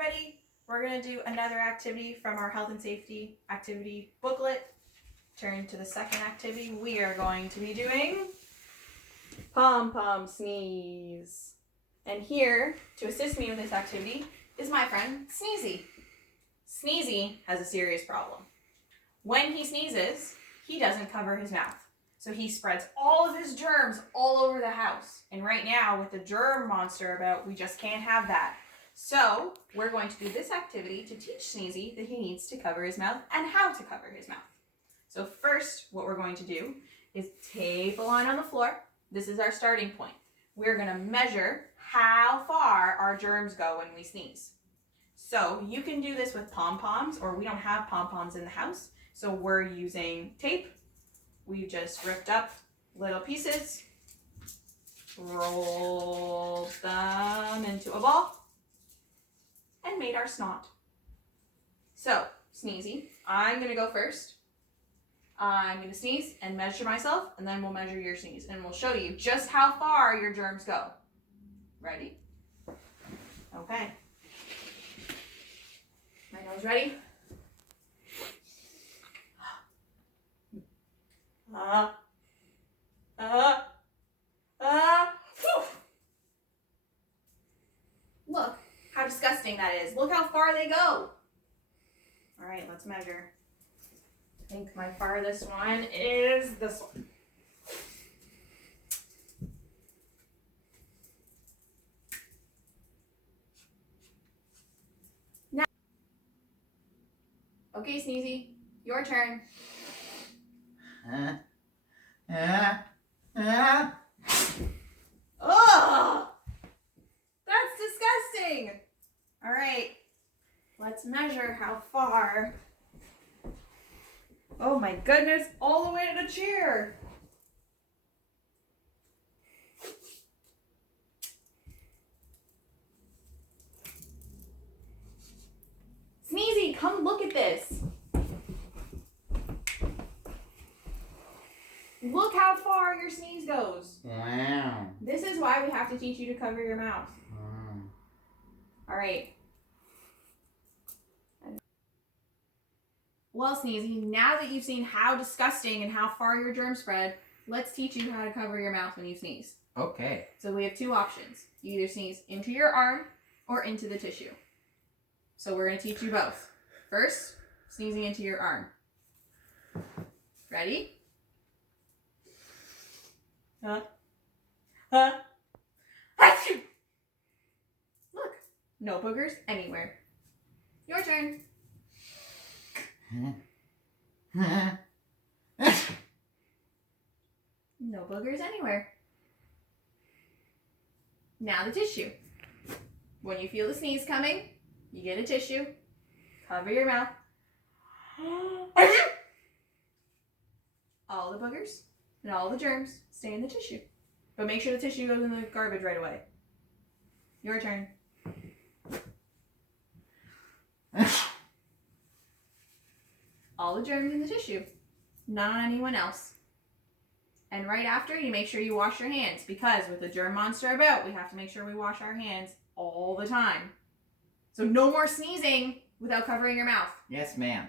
everybody. We're going to do another activity from our health and safety activity booklet. Turn to the second activity. We are going to be doing Pompom Sneeze. And here, to assist me with this activity, is my friend Sneezy. Sneezy has a serious problem. When he sneezes, he doesn't cover his mouth. So he spreads all of his germs all over the house. And right now, with the germ monster about, we just can't have that. So we're going to do this activity to teach Sneezy that he needs to cover his mouth and how to cover his mouth. So first, what we're going to do is tape a line on the floor. This is our starting point. We're going to measure how far our germs go when we sneeze. So you can do this with pom-poms, or we don't have pom-poms in the house. So we're using tape. We just ripped up little pieces, rolled them into a ball, and made our snot. So, Sneezy, I'm going to go first. I'm going to sneeze and measure myself, and then we'll measure your sneeze, and we'll show you just how far your germs go. Ready? Okay. My nose ready? Look how disgusting that is. Look how far they go. All right, let's measure. I think my farthest one is this one. Now, okay, Sneezy, your turn. Oh, that's disgusting. All right, let's measure how far. Oh my goodness, all the way to the chair. Sneezy, come look at this. Look how far your sneeze goes. Wow. This is why we have to teach you to cover your mouth. All right. Well, Sneezy, now that you've seen how disgusting and how far your germs spread, let's teach you how to cover your mouth when you sneeze. Okay. So we have two options. You either sneeze into your arm or into the tissue. So we're going to teach you both. First, sneezing into your arm. Ready? Achoo! Look, no boogers anywhere. Your turn. No boogers anywhere. Now the tissue. When you feel the sneeze coming, you get a tissue, cover your mouth. All the boogers and all the germs stay in the tissue. But make sure the tissue goes in the garbage right away. Your turn. All the germs in the tissue, none on anyone else. And right after, you make sure you wash your hands, because with the germ monster about, we have to make sure we wash our hands all the time. So no more sneezing without covering your mouth. Yes, ma'am.